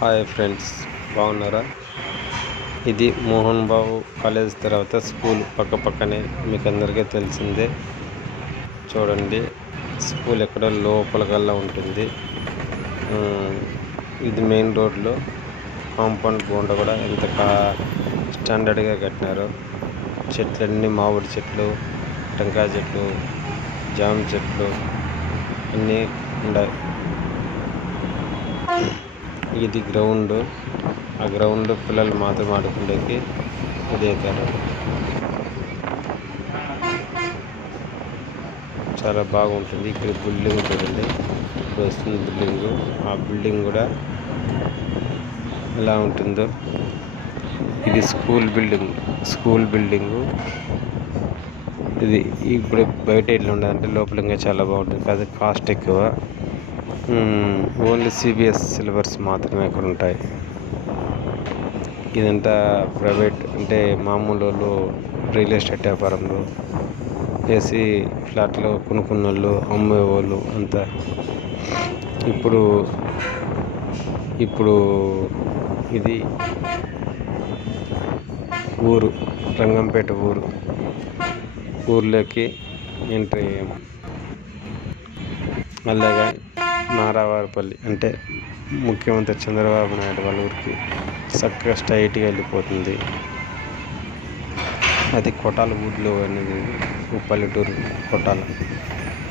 Hi friends, బాగున్నారా? ఇది Mohan Babu college తర్వాత స్కూల్ పక్కనే మీకు అందరికీ తెలిసిందే. చూడండి, స్కూల్ ఎక్కడ లోపల కల్లా ఉంటుంది. ఇది మెయిన్ రోడ్లో కాంపౌండ్ బోండ కూడా ఎంత స్టాండర్డ్గా కట్టినారు. చెట్లన్నీ మామిడి చెట్లు, టెంకాయ చెట్లు, జామ చెట్లు అన్నీ ఉన్నాయి. ఇది గ్రౌండ్. ఆ గ్రౌండ్ పిల్లలు మాత్రం ఆడుకునేకి ఇదేతారు. చాలా బాగుంటుంది. ఇక్కడ బిల్డింగ్ చూడండి, ఇప్పుడు వస్తుంది బిల్డింగ్. ఆ బిల్డింగ్ కూడా ఎలా ఉంటుందో. ఇది స్కూల్ బిల్డింగ్. ఇది ఇప్పుడు బయట ఎట్లా ఉండదంటే లోపల ఇంకా చాలా బాగుంటుంది. కాదు, కాస్ట్ ఎక్కువ. ఓన్లీ సిబిఎస్ సిలబస్ మాత్రమే అక్కడ ఉంటాయి. ఇదంతా ప్రైవేట్, అంటే మామూలు వాళ్ళు రియల్ ఎస్టేట్ వ్యాపారంలో వేసి ఫ్లాట్లు కొనుక్కున్న వాళ్ళు, అమ్మేవాళ్ళు అంతా. ఇప్పుడు ఇది ఊరు, రంగంపేట ఊర్లోకి ఎంట్రీ అయ్యాము. అలాగా నారావారిపల్లి అంటే ముఖ్యమంత్రి చంద్రబాబు నాయుడు వాళ్ళ ఊరికి చక్కగా స్ట్రైట్గా వెళ్ళిపోతుంది. అది కొట్టాల ఊర్లో అనేది పల్లెటూరు కొట్టాల.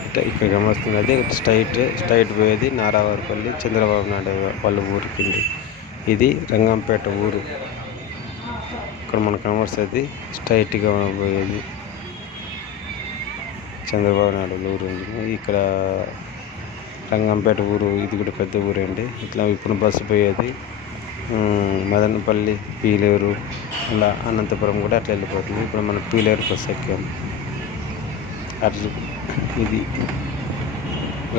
అంటే ఇక్కడ గమనిస్తుంది, అదే స్ట్రైట్ పోయేది నారావారిపల్లి చంద్రబాబు నాయుడు వాళ్ళ ఊరికి. ఇది రంగంపేట ఊరు. ఇక్కడ మనకు కమర్స్తుంది స్ట్రైట్గా పోయేది చంద్రబాబు నాయుడు ఊరు. ఇక్కడ రంగంపేట ఊరు, ఇది కూడా పెద్ద ఊరే అండి. ఇట్లా ఇప్పుడు బస్సు పోయేది మదనపల్లి, పీలేరు, అలా అనంతపురం కూడా అట్లా వెళ్ళిపోతుంది. ఇప్పుడు మనం పీలేరు బస్సు ఎక్కాము. అట్లా ఇది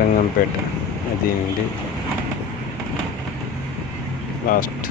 రంగంపేట, అది అండి లాస్ట్.